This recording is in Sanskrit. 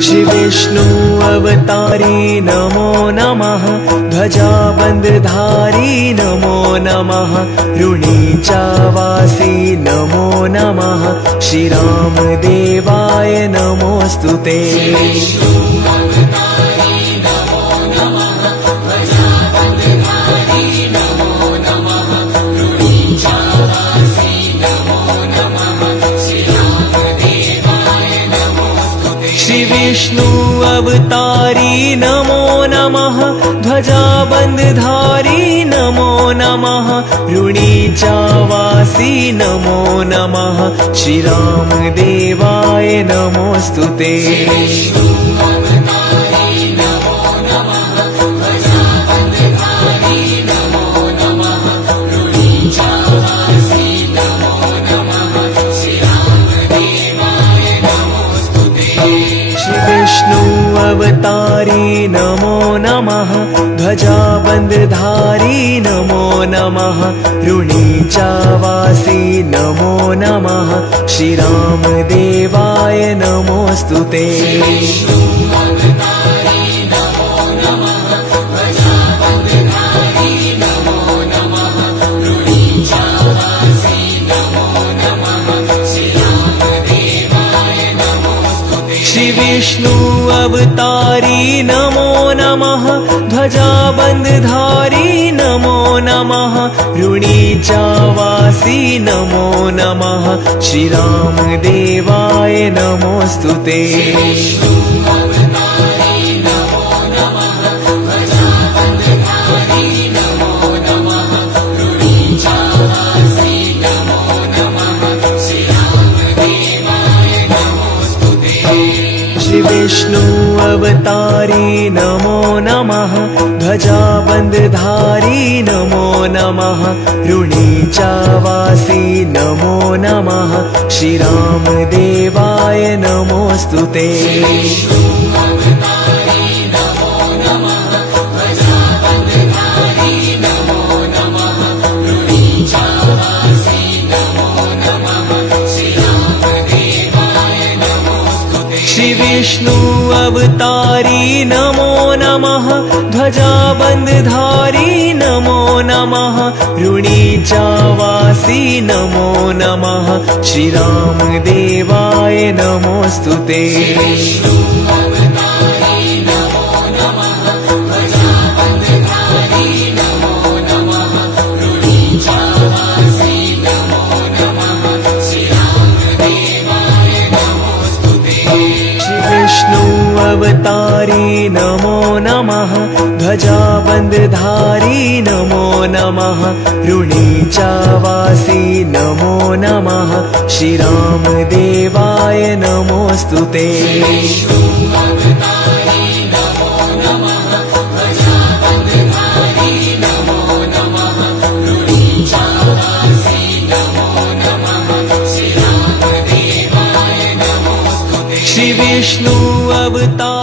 श्री विष्णु अवतारी नमो नमः। ध्वजाबन्धधारी नमो नमः। ऋणीचावासी नमो नमः। श्रीरामदेवाय नमोऽस्तुते। श्री विष्णु अवतारी नमो नमः। ध्वजाबन्धधारी नमो नमः। ऋणीचावासी नमो नमः। श्रीरामदेवाय नमोऽस्तुते। विष्णु अवतारी नमो नमः। ध्वजाबन्धधारी नमो नमः। ऋणीचावासी नमो नमः। श्रीरामदेवाय नमोऽस्तुते। श्री विष्णु अवतारी नमो नमः। ध्वजाबन्धधारी नमो नमः। ऋणीचावासी नमो नमः। श्रीरामदेवाय नमोऽस्तुते। श्री विष्णु अवतारी नमो नमः। ध्वजाबन्धधारी नमो नमः। ऋणीचावासी नमो नमः। श्रीरामदेवाय नमोऽस्तुते। श्री विष्णु अवतारी नमो नमः। ध्वजाबन्धधारी नमो नमः। ऋणीचावासी नमो नमः। श्रीरामदेवाय नमोऽस्तुते। विष्णु अवतारी नमो नमः। ध्वजाबन्धधारी नमो नमः। ऋणीचावासी नमो नमः। श्रीरामदेवाय नमोऽस्तुते। श्री विष्णु अवतारी